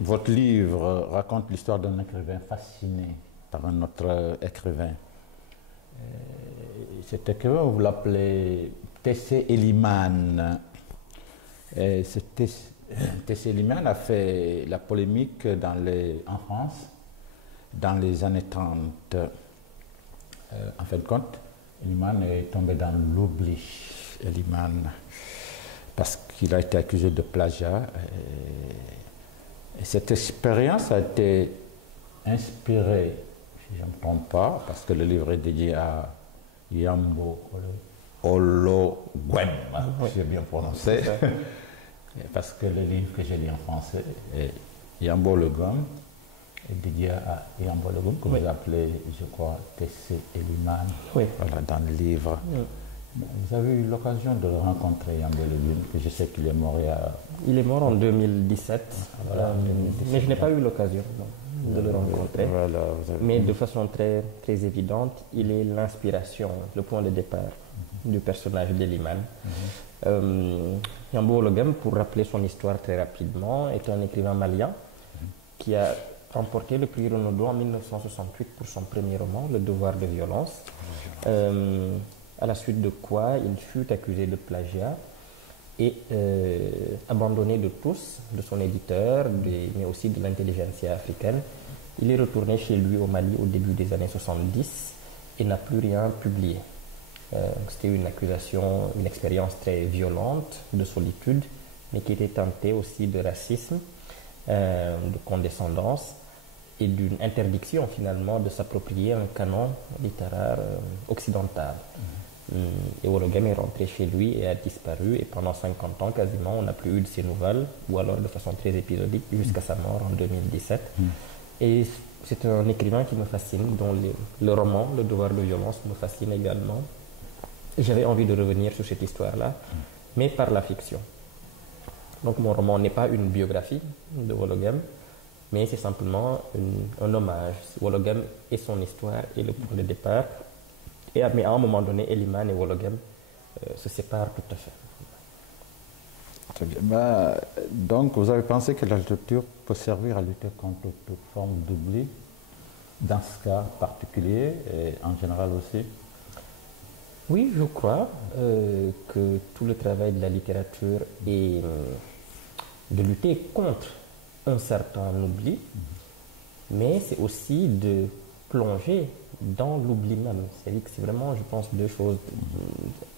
Votre livre raconte l'histoire d'un écrivain fasciné par un autre écrivain. Cet écrivain, vous l'appelez T.C. Eliman. T.C. Eliman a fait la polémique en France dans les années 30. En fin de compte, Eliman est tombé dans l'oubli. Eliman, parce qu'il a été accusé de plagiat. Et cette expérience a été inspirée, si je ne me trompe pas, parce que le livre est dédié à Yambo Ologwem, si j'ai bien prononcé, parce que le livre que j'ai lu en français, Yambo Ologwem, est dédié à Yambo Ologwem, que vous appelez, je crois, T.C. Eliman, voilà, dans le livre. Vous avez eu l'occasion de le rencontrer, Yambo Ologwem, que je sais qu'il est mort Il est mort en 2017, voilà, mais je n'ai pas eu l'occasion de le rencontrer. Voilà, mais de façon très, très évidente, il est l'inspiration, le point de départ du personnage d'Eliman. Yambo Ologwem, pour rappeler son histoire très rapidement, est un écrivain malien qui a remporté le prix Renaudot en 1968 pour son premier roman, Le Devoir de violence. À la suite de quoi il fut accusé de plagiat et abandonné de tous, de son éditeur, mais aussi de l'intelligentsia africaine. Il est retourné chez lui au Mali au début des années 70 et n'a plus rien publié. C'était une accusation, une expérience très violente de solitude, mais qui était teintée aussi de racisme, de condescendance et d'une interdiction finalement de s'approprier un canon littéraire occidental. Et Ologwem est rentré chez lui et a disparu, et pendant 50 ans quasiment on n'a plus eu de ses nouvelles, ou alors de façon très épisodique jusqu'à sa mort en 2017. Et c'est un écrivain qui me fascine, dont le roman Le Devoir de violence me fascine également. Et j'avais envie de revenir sur cette histoire-là, mais par la fiction. Donc mon roman n'est pas une biographie de Ologwem, mais c'est simplement un hommage. Ologwem et son histoire et le point de départ. Mais à un moment donné, Eliman et Ologwem se séparent tout à fait. Très bien. Donc, vous avez pensé que la lecture peut servir à lutter contre toute forme d'oubli, dans ce cas particulier, et en général aussi? Oui, je crois que tout le travail de la littérature est de lutter contre un certain oubli, mais c'est aussi de plonger dans l'oubli même. C'est-à-dire que c'est vraiment, je pense, deux choses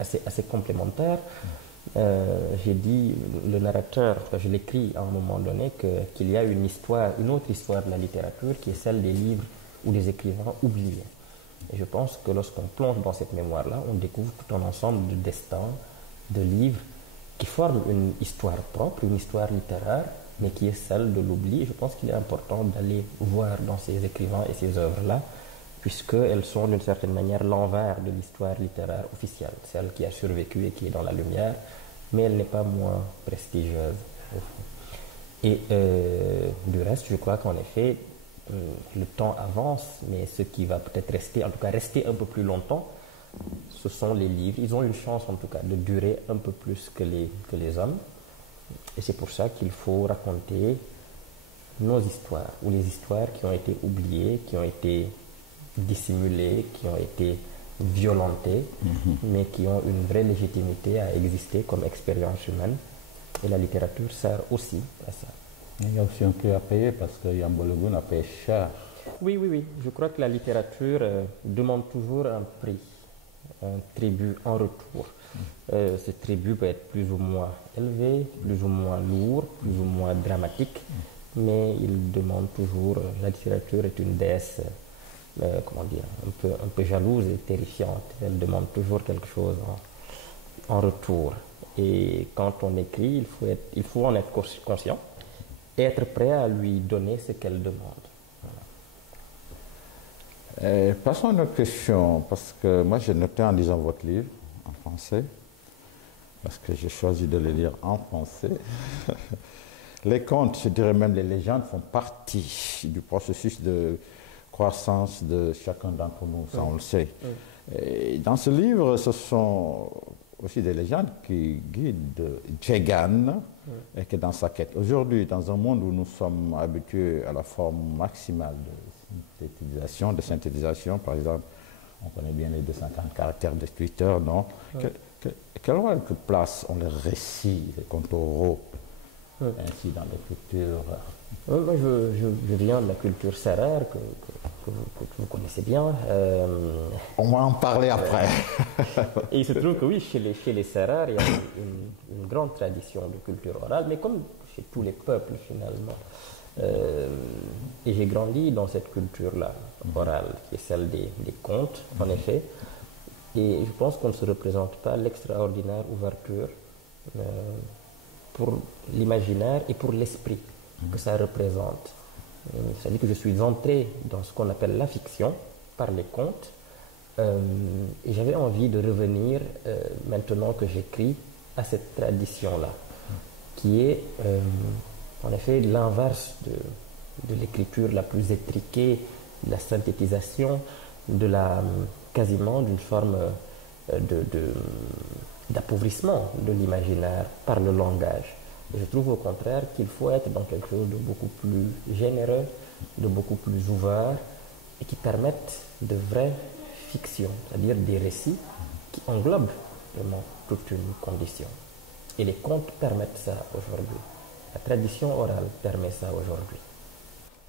assez complémentaires. J'ai dit, le narrateur, je l'écris à un moment donné, qu'il y a une autre histoire de la littérature qui est celle des livres ou des écrivains oubliés. Et je pense que lorsqu'on plonge dans cette mémoire-là, on découvre tout un ensemble de destins, de livres qui forment une histoire propre, une histoire littéraire, mais qui est celle de l'oubli. Je pense qu'il est important d'aller voir dans ces écrivains et ces œuvres-là, puisqu'elles sont d'une certaine manière l'envers de l'histoire littéraire officielle, celle qui a survécu et qui est dans la lumière, mais elle n'est pas moins prestigieuse. Et du reste, je crois qu'en effet, le temps avance, mais ce qui va peut-être rester, en tout cas rester un peu plus longtemps, ce sont les livres. Ils ont une chance en tout cas de durer un peu plus que les hommes. Et c'est pour ça qu'il faut raconter nos histoires, ou les histoires qui ont été oubliées, qui ont été dissimulées, qui ont été violentées, mais qui ont une vraie légitimité à exister comme expérience humaine. Et la littérature sert aussi à ça. Il y a aussi un prix à payer, parce que Yambo Ologwem a payé cher. Oui. Je crois que la littérature demande toujours un prix, un tribut en retour. Ce tribut peut être plus ou moins élevé, plus ou moins lourd, plus ou moins dramatique, mais il demande toujours. La littérature est une déesse, comment dire, un peu jalouse et terrifiante. Elle demande toujours quelque chose en retour. Et quand on écrit, il faut en être conscient et être prêt à lui donner ce qu'elle demande. Passons à une autre question, parce que moi j'ai noté en lisant votre livre en français, parce que j'ai choisi de le lire en français. Les contes, je dirais même les légendes, font partie du processus de croissance de chacun d'entre nous, ça on le sait. Et dans ce livre, ce sont aussi des légendes qui guident Djegan et qui est dans sa quête. Aujourd'hui, dans un monde où nous sommes habitués à la forme maximale de synthétisation, par exemple, on connaît bien les 250 caractères de Twitter, non? Quelle place ont les récits, les contes oraux, ainsi dans l'écriture? Moi, je viens de la culture sérère que vous connaissez bien. On va en parler après. Et il se trouve que oui, chez les Sérères, il y a une grande tradition de culture orale, mais comme chez tous les peuples finalement. Et j'ai grandi dans cette culture-là, orale, qui est celle des contes, en effet. Et je pense qu'on ne se représente pas l'extraordinaire ouverture pour l'imaginaire et pour l'esprit que ça représente. C'est-à-dire que je suis entré dans ce qu'on appelle la fiction par les contes. Et j'avais envie de revenir, maintenant que j'écris, à cette tradition-là, qui est en effet l'inverse de l'écriture la plus étriquée, de la synthétisation, quasiment d'une forme d'appauvrissement de l'imaginaire par le langage. Et je trouve au contraire qu'il faut être dans quelque chose de beaucoup plus généreux, de beaucoup plus ouvert, et qui permettent de vraies fictions, c'est-à-dire des récits qui englobent vraiment toute une condition. Et les contes permettent ça aujourd'hui. La tradition orale permet ça aujourd'hui.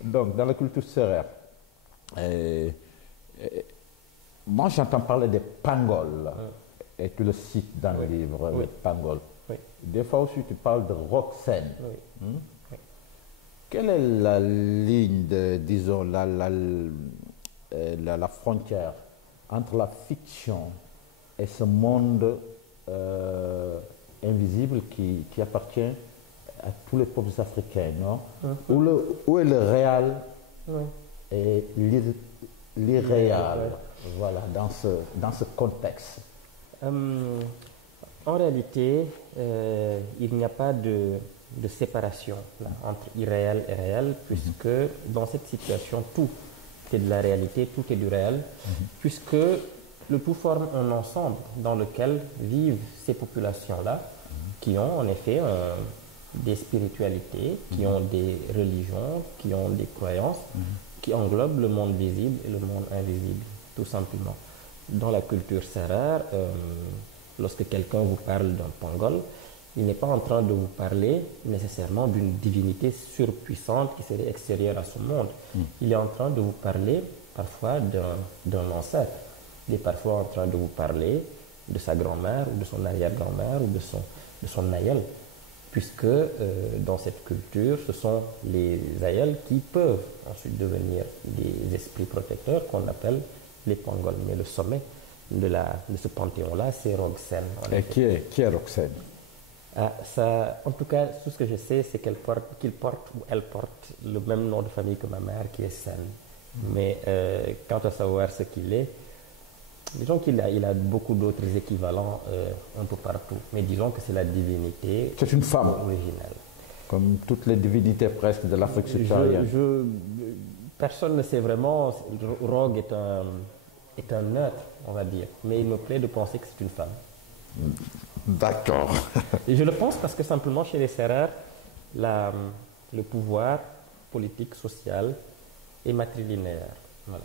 Donc, dans la culture sérère, moi j'entends parler des pangols, et tu le cites dans le livre, les pangols. Oui. Des fois aussi tu parles de Roxène. Oui. Quelle est la ligne, disons, la frontière entre la fiction et ce monde invisible qui appartient à tous les peuples africains, non? Où est le réel et l'irréel, voilà, dans ce contexte? En réalité, il n'y a pas de séparation là, entre irréel et réel, puisque dans cette situation, tout est de la réalité, tout est du réel, puisque le tout forme un ensemble dans lequel vivent ces populations-là, qui ont en effet des spiritualités, qui ont des religions, qui ont des croyances, qui englobent le monde visible et le monde invisible, tout simplement. Dans la culture sérère, lorsque quelqu'un vous parle d'un pangol, il n'est pas en train de vous parler nécessairement d'une divinité surpuissante qui serait extérieure à son monde. Il est en train de vous parler parfois d'un ancêtre. Il est parfois en train de vous parler de sa grand-mère ou de son arrière-grand-mère ou de son aïeul. Puisque dans cette culture, ce sont les aïeuls qui peuvent ensuite devenir des esprits protecteurs qu'on appelle les pangols. Mais le sommet de ce panthéon-là, c'est Roxène. Et qui est Roxène? En tout cas, tout ce que je sais, c'est qu'il porte ou elle porte le même nom de famille que ma mère, qui est Sen. Mais quant à savoir ce qu'il est, disons qu'il a beaucoup d'autres équivalents un peu partout. Mais disons que c'est la divinité. C'est une femme originelle. Comme toutes les divinités presque de l'Afrique subsaharienne. Personne ne sait vraiment. Rogue est un neutre, on va dire. Mais il me plaît de penser que c'est une femme. D'accord. Et je le pense parce que simplement chez les Sérères, le pouvoir politique, social est matrilinéaire. Voilà.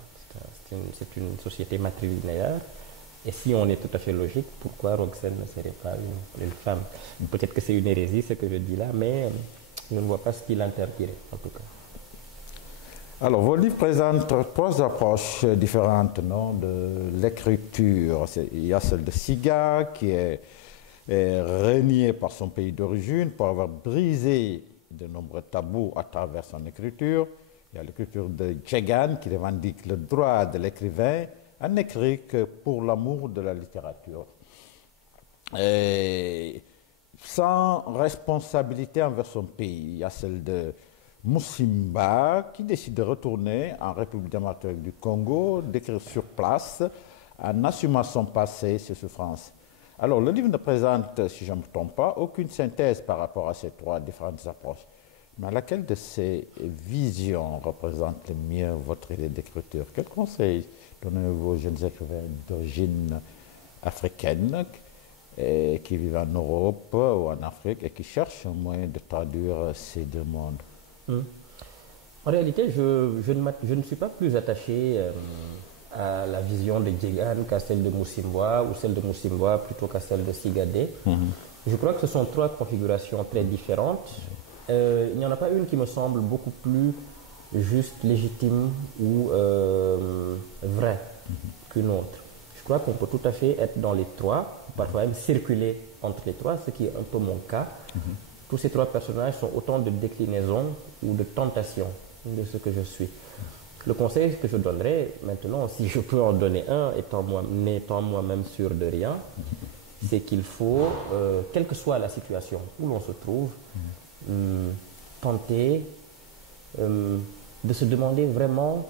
C'est une société matrilinéaire. Et si on est tout à fait logique, pourquoi Roxène ne serait pas une femme? Peut-être que c'est une hérésie ce que je dis là, mais je ne vois pas ce qui l'interdirait en tout cas. Alors, vos livres présentent trois approches différentes, non, de l'écriture. Il y a celle de Siga, qui est renié par son pays d'origine pour avoir brisé de nombreux tabous à travers son écriture. Il y a l'écriture de Djegan, qui revendique le droit de l'écrivain à n'écrire que pour l'amour de la littérature. Et sans responsabilité envers son pays. Il y a celle de Moussimba, qui décide de retourner en République démocratique du Congo, d'écrire sur place, en assumant son passé, ses souffrances. Alors, le livre ne présente, si je ne me trompe pas, aucune synthèse par rapport à ces trois différentes approches. Mais laquelle de ces visions représente le mieux votre idée d'écriture? Quel conseil donnez-vous aux jeunes écrivains d'origine africaine et qui vivent en Europe ou en Afrique et qui cherchent un moyen de traduire ces deux mondes. En réalité, je ne suis pas plus attaché à la vision de Djegan qu'à celle de Musimboa ou celle de Musimboa plutôt qu'à celle de Sigadé. Je crois que ce sont trois configurations très différentes. Il n'y en a pas une qui me semble beaucoup plus juste, légitime ou vraie qu'une autre. Je crois qu'on peut tout à fait être dans les trois, parfois même circuler entre les trois, ce qui est un peu mon cas. Tous ces trois personnages sont autant de déclinaisons ou de tentations de ce que je suis. Le conseil que je donnerais maintenant, si je peux en donner un, n'étant moi-même sûr de rien, c'est qu'il faut, quelle que soit la situation où l'on se trouve, tenter de se demander vraiment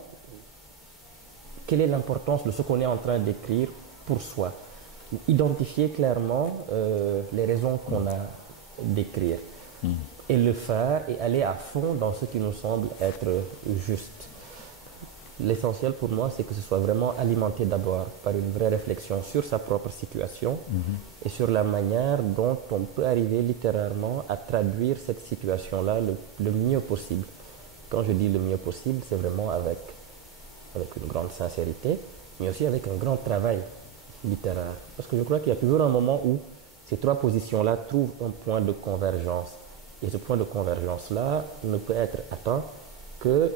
quelle est l'importance de ce qu'on est en train d'écrire pour soi. Identifier clairement les raisons qu'on a d'écrire et le faire et aller à fond dans ce qui nous semble être juste. L'essentiel pour moi, c'est que ce soit vraiment alimenté d'abord par une vraie réflexion sur sa propre situation et sur la manière dont on peut arriver littérairement à traduire cette situation-là le mieux possible. Quand je dis le mieux possible, c'est vraiment avec une grande sincérité, mais aussi avec un grand travail littéraire. Parce que je crois qu'il y a toujours un moment où ces trois positions-là trouvent un point de convergence. Et ce point de convergence-là ne peut être atteint que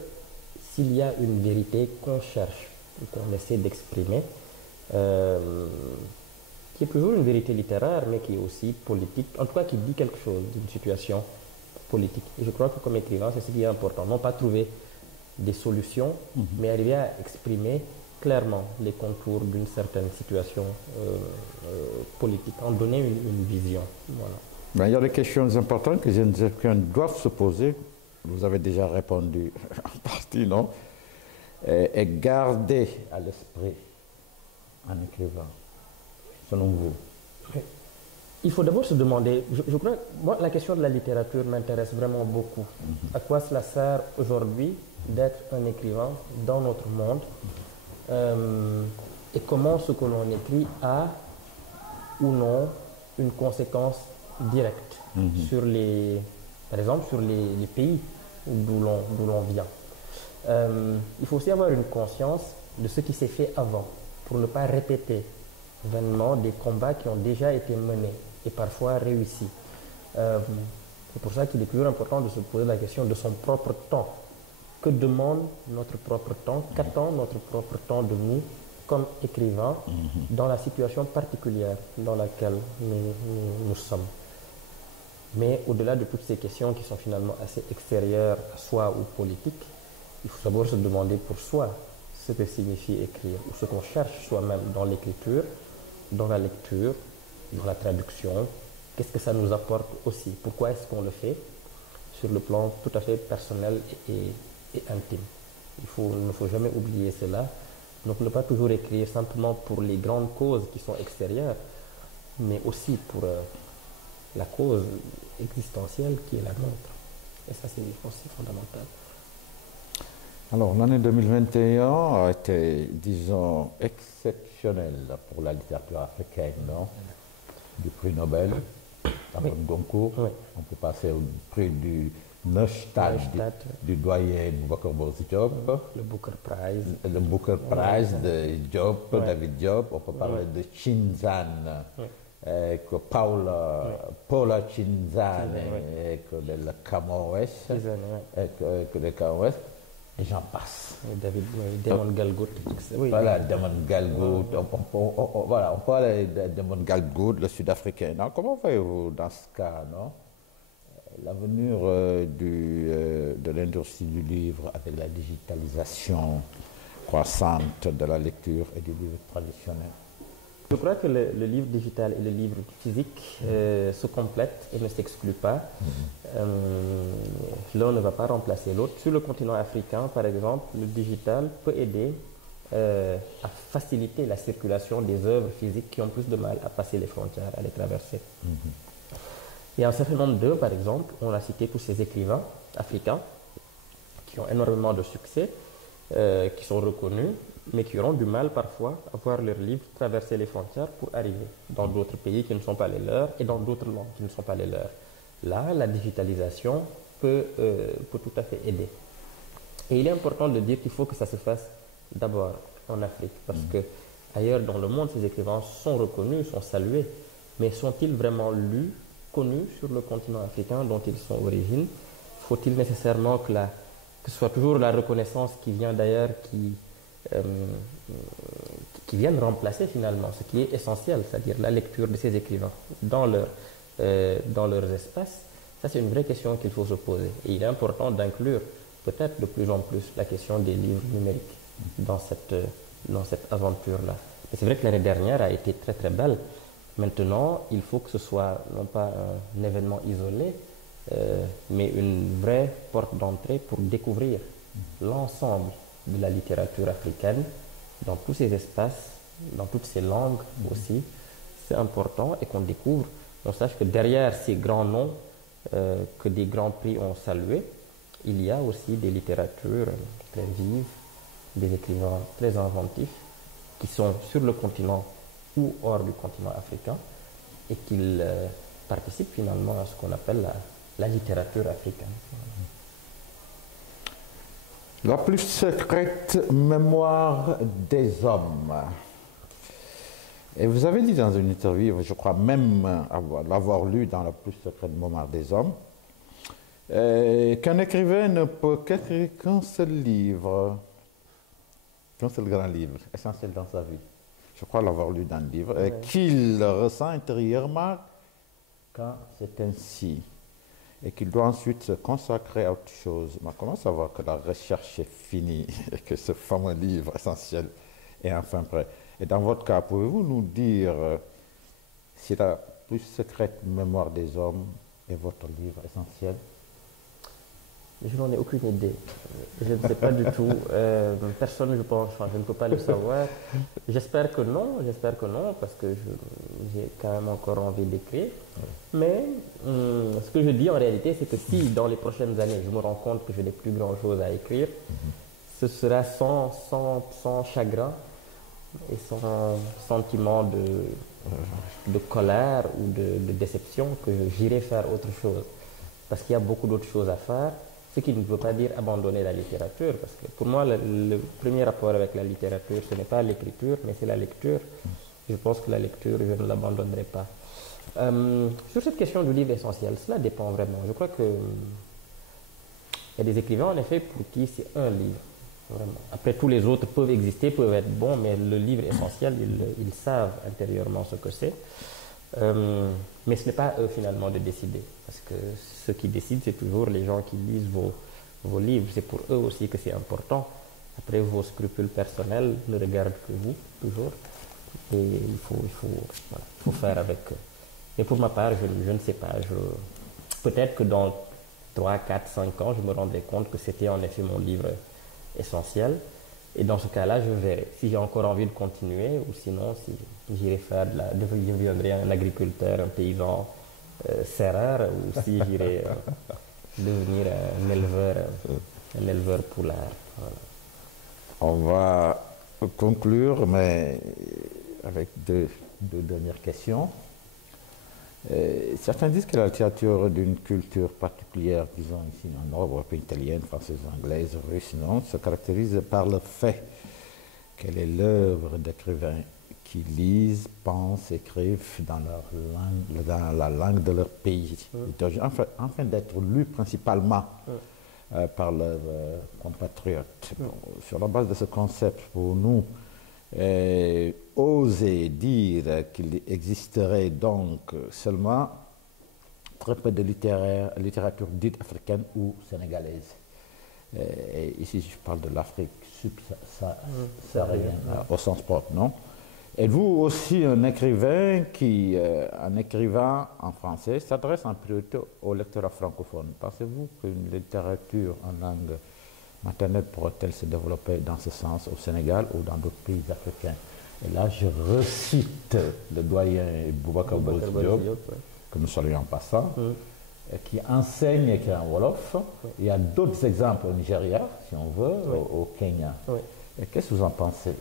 s'il y a une vérité qu'on cherche, qu'on essaie d'exprimer, qui est toujours une vérité littéraire, mais qui est aussi politique, en tout cas qui dit quelque chose d'une situation politique. Et je crois que comme écrivain, c'est ce qui est important. Non pas trouver des solutions, mais arriver à exprimer clairement les contours d'une certaine situation politique, en donner une vision. Voilà. Ben, il y a des questions importantes que les jeunes Africains doivent se poser. Vous avez déjà répondu en partie, non? Et garder à l'esprit en écrivant, selon vous. Il faut d'abord se demander, je crois, moi la question de la littérature m'intéresse vraiment beaucoup. À quoi cela sert aujourd'hui d'être un écrivain dans notre monde et comment ce que l'on écrit a ou non une conséquence directe sur par exemple sur les pays d'où l'on vient. Il faut aussi avoir une conscience de ce qui s'est fait avant pour ne pas répéter vainement des combats qui ont déjà été menés et parfois réussis. C'est pour ça qu'il est toujours important de se poser la question de son propre temps. Que demande notre propre temps? Qu'attend notre propre temps de nous comme écrivains dans la situation particulière dans laquelle nous sommes? Mais au-delà de toutes ces questions qui sont finalement assez extérieures à soi ou politiques, il faut d'abord se demander pour soi ce que signifie écrire, ou ce qu'on cherche soi-même dans l'écriture, dans la lecture, dans la traduction. Qu'est-ce que ça nous apporte aussi? Pourquoi est-ce qu'on le fait? Sur le plan tout à fait personnel et intime. Il ne faut jamais oublier cela. Donc ne pas toujours écrire simplement pour les grandes causes qui sont extérieures, mais aussi pour la cause existentielle qui est la nôtre. Et ça, c'est aussi fondamental. Alors, l'année 2021 a été, disons, exceptionnelle pour la littérature africaine, non? Du prix Nobel, avec Goncourt. Oui. On peut passer au prix du Neustadt du doyen Boubacar Boris Diop. Le Booker Prize. Le Booker Prize de Diop, David Diop. On peut parler de Chinzane. Paula Chinzane, del Camões, et j'en passe. Damon Galgut. Voilà, Damon Galgut. Voilà, on parle de Damon Galgut, le Sud-Africain. Comment voyez-vous dans ce cas, non? L'avenir de l'industrie du livre avec la digitalisation croissante de la lecture et du livre traditionnel? Je crois que le livre digital et le livre physique se complètent et ne s'excluent pas. L'un ne va pas remplacer l'autre. Sur le continent africain, par exemple, le digital peut aider à faciliter la circulation des œuvres physiques qui ont plus de mal à passer les frontières, à les traverser. Il y a un certain nombre d'eux, par exemple, on a cité tous ces écrivains africains qui ont énormément de succès, qui sont reconnus, mais qui auront du mal parfois à voir leurs livres traverser les frontières pour arriver dans d'autres pays qui ne sont pas les leurs et dans d'autres langues qui ne sont pas les leurs. Là, la digitalisation peut tout à fait aider. Et il est important de dire qu'il faut que ça se fasse d'abord en Afrique, parce que ailleurs dans le monde, ces écrivains sont reconnus, sont salués, mais sont-ils vraiment lus, connus sur le continent africain dont ils sont origine? Faut-il nécessairement que ce soit toujours la reconnaissance qui vient d'ailleurs qui vienne remplacer finalement ce qui est essentiel, c'est-à-dire la lecture de ces écrivains dans leurs espaces? Ça, c'est une vraie question qu'il faut se poser. Et il est important d'inclure peut-être de plus en plus la question des livres numériques dans cette aventure-là. Et c'est vrai que l'année dernière a été très très belle. Maintenant, il faut que ce soit non pas un événement isolé, mais une vraie porte d'entrée pour découvrir l'ensemble de la littérature africaine dans tous ces espaces, dans toutes ces langues aussi. C'est important et qu'on découvre, on sache que derrière ces grands noms que des grands prix ont salués, il y a aussi des littératures très vives, des écrivains très inventifs qui sont sur le continent ou hors du continent africain et qui participent finalement à ce qu'on appelle la littérature africaine. La plus secrète mémoire des hommes. Et vous avez dit dans une interview, je crois même l'avoir lu dans La plus secrète mémoire des hommes, qu'un écrivain ne peut qu'écrire qu'un seul livre, qu'un seul grand livre, essentiel dans sa vie. Je crois l'avoir lu dans le livre, et qu'il ressent intérieurement quand c'est ainsi, et qu'il doit ensuite se consacrer à autre chose. Mais comment savoir que la recherche est finie et que ce fameux livre essentiel est enfin prêt? Et dans votre cas, pouvez-vous nous dire si la plus secrète mémoire des hommes est votre livre essentiel? Je n'en ai aucune idée. Je ne sais pas du tout. Personne, je pense, enfin, je ne peux pas le savoir. J'espère que non, parce que j'ai quand même encore envie d'écrire. Mais ce que je dis en réalité, c'est que si dans les prochaines années, je me rends compte que je n'ai plus grand-chose à écrire, ce sera sans chagrin et sans sentiment de colère ou de déception que j'irai faire autre chose. Parce qu'il y a beaucoup d'autres choses à faire. Ce qui ne veut pas dire abandonner la littérature, parce que pour moi, le premier rapport avec la littérature, ce n'est pas l'écriture, mais c'est la lecture. Je pense que la lecture, je ne l'abandonnerai pas. Sur cette question du livre essentiel, cela dépend vraiment. Je crois qu'il y a des écrivains, en effet, pour qui c'est un livre. Vraiment. Après, tous les autres peuvent exister, peuvent être bons, mais le livre essentiel, ils savent intérieurement ce que c'est. Mais ce n'est pas eux finalement de décider, parce que ceux qui décident, c'est toujours les gens qui lisent vos livres. C'est pour eux aussi que c'est important. Après, vos scrupules personnels ne regardent que vous, toujours. Et il faut faire avec eux. Mais pour ma part, je ne sais pas. Peut-être que dans 3, 4, 5 ans, je me rendrai compte que c'était en effet mon livre essentiel. Et dans ce cas-là, je verrai si j'ai encore envie de continuer ou sinon si j'irai je deviendrai un agriculteur, un paysan serreur ou si j'irai devenir un éleveur poulard. Voilà. On va conclure, mais avec deux dernières questions. Certains disent que la littérature d'une culture particulière, disons ici en Europe, italienne, française, anglaise, russe, non, se caractérise par le fait qu'elle est l'œuvre d'écrivains qui lisent, pensent, écrivent dans la langue de leur pays, afin d'être lus principalement par leurs compatriotes. Bon, sur la base de ce concept, pour nous, oser dire qu'il existerait donc seulement très peu de littérature dite africaine ou sénégalaise. Et ici, je parle de l'Afrique subsaharienne, au sens propre, non? Êtes-vous aussi un écrivain qui, en écrivant en français, s'adresse en priorité au lectorat francophone? Pensez-vous qu'une littérature en langue maternelle pourrait-elle se développer dans ce sens au Sénégal ou dans d'autres pays africains? Et là, je recite le doyen Boubacar Diop, que nous saluons en passant, qui enseigne et écrit en Wolof. Il y a d'autres exemples au Nigeria, si on veut, au Kenya. Et qu'est-ce que vous en pensez?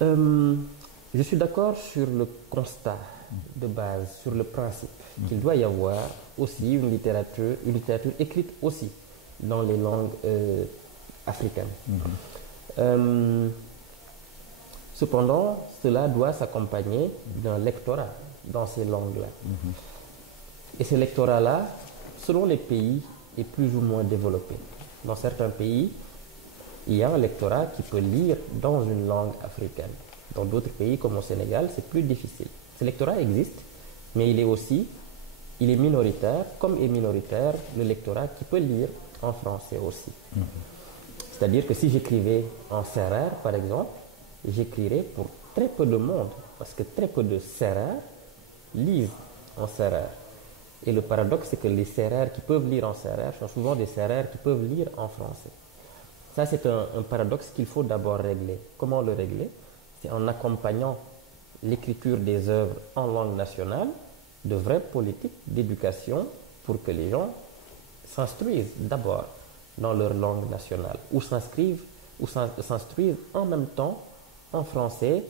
Je suis d'accord sur le constat de base, sur le principe qu'il doit y avoir aussi une littérature écrite aussi dans les langues africaines. Cependant, cela doit s'accompagner d'un lectorat dans ces langues-là. Et ce lectorat-là, selon les pays, est plus ou moins développé. Dans certains pays, il y a un lectorat qui peut lire dans une langue africaine. Dans d'autres pays, comme au Sénégal, c'est plus difficile. Ce lectorat existe, mais il est minoritaire, comme est minoritaire le lectorat qui peut lire en français aussi. C'est-à-dire que si j'écrivais en sérère, par exemple, j'écrirais pour très peu de monde, parce que très peu de sérères lisent en sérère. Et le paradoxe, c'est que les sérères qui peuvent lire en sérère sont souvent des sérères qui peuvent lire en français. Ça, c'est un paradoxe qu'il faut d'abord régler. Comment le régler? C'est en accompagnant l'écriture des œuvres en langue nationale de vraies politiques d'éducation pour que les gens s'instruisent d'abord dans leur langue nationale ou s'instruisent en même temps en français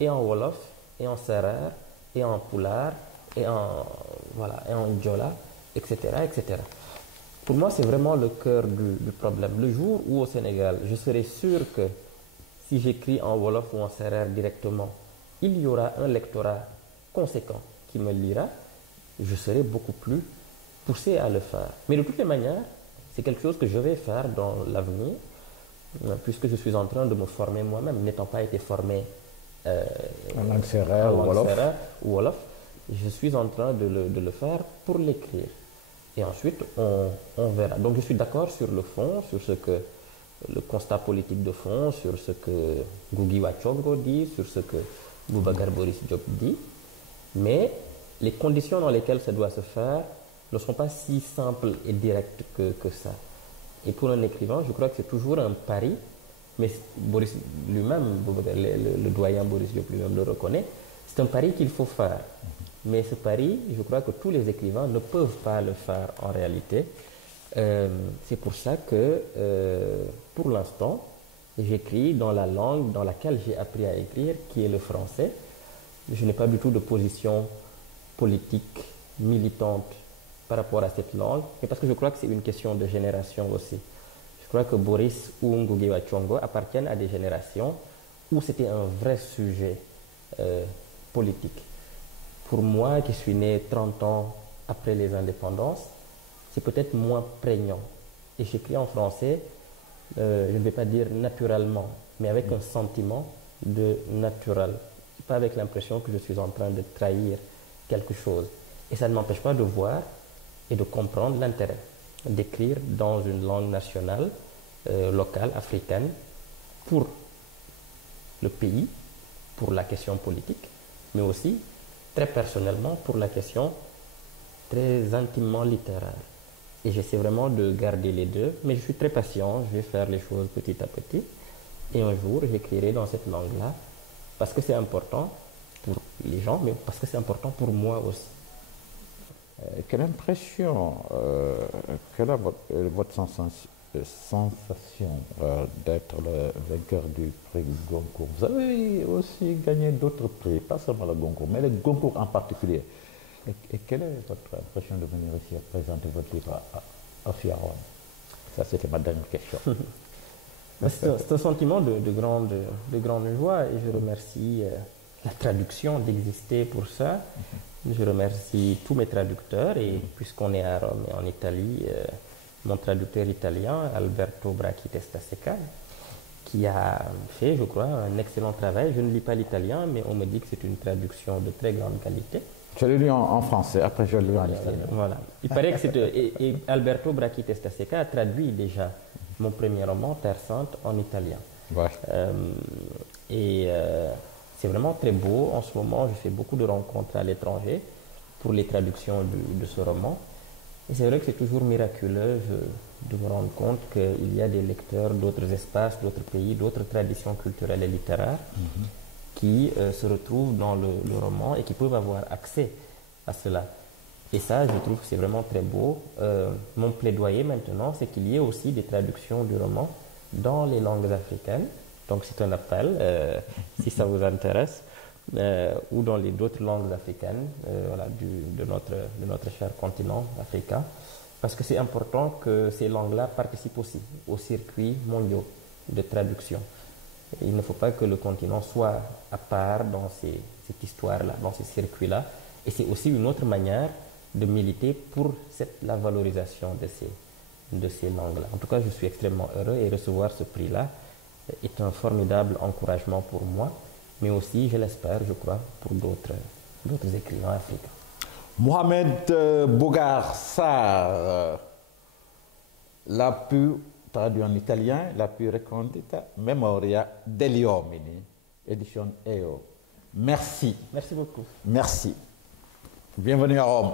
et en wolof et en sérère et en pulaar et en djola, etc., etc. Pour moi, c'est vraiment le cœur du problème. Le jour où au Sénégal, je serai sûr que si j'écris en wolof ou en sérère directement, il y aura un lectorat conséquent qui me lira, je serai beaucoup plus poussé à le faire. Mais de toutes les manières, c'est quelque chose que je vais faire dans l'avenir, puisque je suis en train de me former moi-même, n'étant pas été formé en langue sérère ou wolof, je suis en train de le faire pour l'écrire. Et ensuite, on verra. Donc je suis d'accord sur le fond, sur ce que le constat politique de fond, sur ce que Ngugi wa Thiong'o dit, sur ce que Boubacar Boris Diop dit, mais les conditions dans lesquelles ça doit se faire ne sont pas si simples et directes que ça. Et pour un écrivain, je crois que c'est toujours un pari, mais Boris lui-même, le doyen Boris Diop lui-même le reconnaît, c'est un pari qu'il faut faire. Mais ce pari, je crois que tous les écrivains ne peuvent pas le faire en réalité. C'est pour ça que, pour l'instant, j'écris dans la langue dans laquelle j'ai appris à écrire, qui est le français. Je n'ai pas du tout de position politique, militante par rapport à cette langue, mais parce que je crois que c'est une question de génération aussi. Je crois que Boris ou Ngugi wa Thiong'o appartiennent à des générations où c'était un vrai sujet politique. Pour moi, qui suis né 30 ans après les indépendances, c'est peut-être moins prégnant. Et j'écris en français, je ne vais pas dire naturellement, mais avec un sentiment de naturel. Pas avec l'impression que je suis en train de trahir quelque chose. Et ça ne m'empêche pas de voir et de comprendre l'intérêt d'écrire dans une langue nationale, locale, africaine, pour le pays, pour la question politique, mais aussi très personnellement pour la question très intimement littéraire. Et j'essaie vraiment de garder les deux, mais je suis très patient, je vais faire les choses petit à petit. Et un jour, j'écrirai dans cette langue-là, parce que c'est important pour les gens, mais parce que c'est important pour moi aussi. Quelle impression, quelle est votre sensation d'être le vainqueur du prix Goncourt? Vous avez aussi gagné d'autres prix, pas seulement le Goncourt, mais le Goncourt en particulier. Et quelle est votre impression de venir ici à présenter votre livre à Fiaron? Ça, c'était ma dernière question. C'est un sentiment de grande joie et je remercie la traduction d'exister pour ça. Je remercie tous mes traducteurs et puisqu'on est à Rome et en Italie, mon traducteur italien, Alberto Bracchi Testaseca, qui a fait, je crois, un excellent travail. Je ne lis pas l'italien, mais on me dit que c'est une traduction de très grande qualité. Je l'ai lu en français, après je l'ai lu en italien. Voilà. Il paraît que c'est... Et Alberto Bracchi Testaseca a traduit déjà mon premier roman, Terre Sainte, en italien. Ouais. C'est vraiment très beau. En ce moment, je fais beaucoup de rencontres à l'étranger pour les traductions de ce roman. Et c'est vrai que c'est toujours miraculeux de me rendre compte qu'il y a des lecteurs d'autres espaces, d'autres pays, d'autres traditions culturelles et littéraires qui se retrouvent dans le roman et qui peuvent avoir accès à cela. Et ça, je trouve que c'est vraiment très beau. Mon plaidoyer maintenant, c'est qu'il y ait aussi des traductions du roman dans les langues africaines Donc c'est un appel, si ça vous intéresse, ou dans les d'autres langues africaines voilà, de notre cher continent africain, parce que c'est important que ces langues-là participent aussi aux circuits mondiaux de traduction. Il ne faut pas que le continent soit à part dans cette histoire-là, dans ces circuits-là, et c'est aussi une autre manière de militer pour la valorisation de ces langues-là. En tout cas, je suis extrêmement heureux et recevoir ce prix-là est un formidable encouragement pour moi, mais aussi, je l'espère, je crois, pour d'autres écrivains africains. Mohamed Bougar Sarr, la più, traduit en italien, la più recondita memoria degli uomini, édition EO. Merci. Merci beaucoup. Merci. Bienvenue à Rome.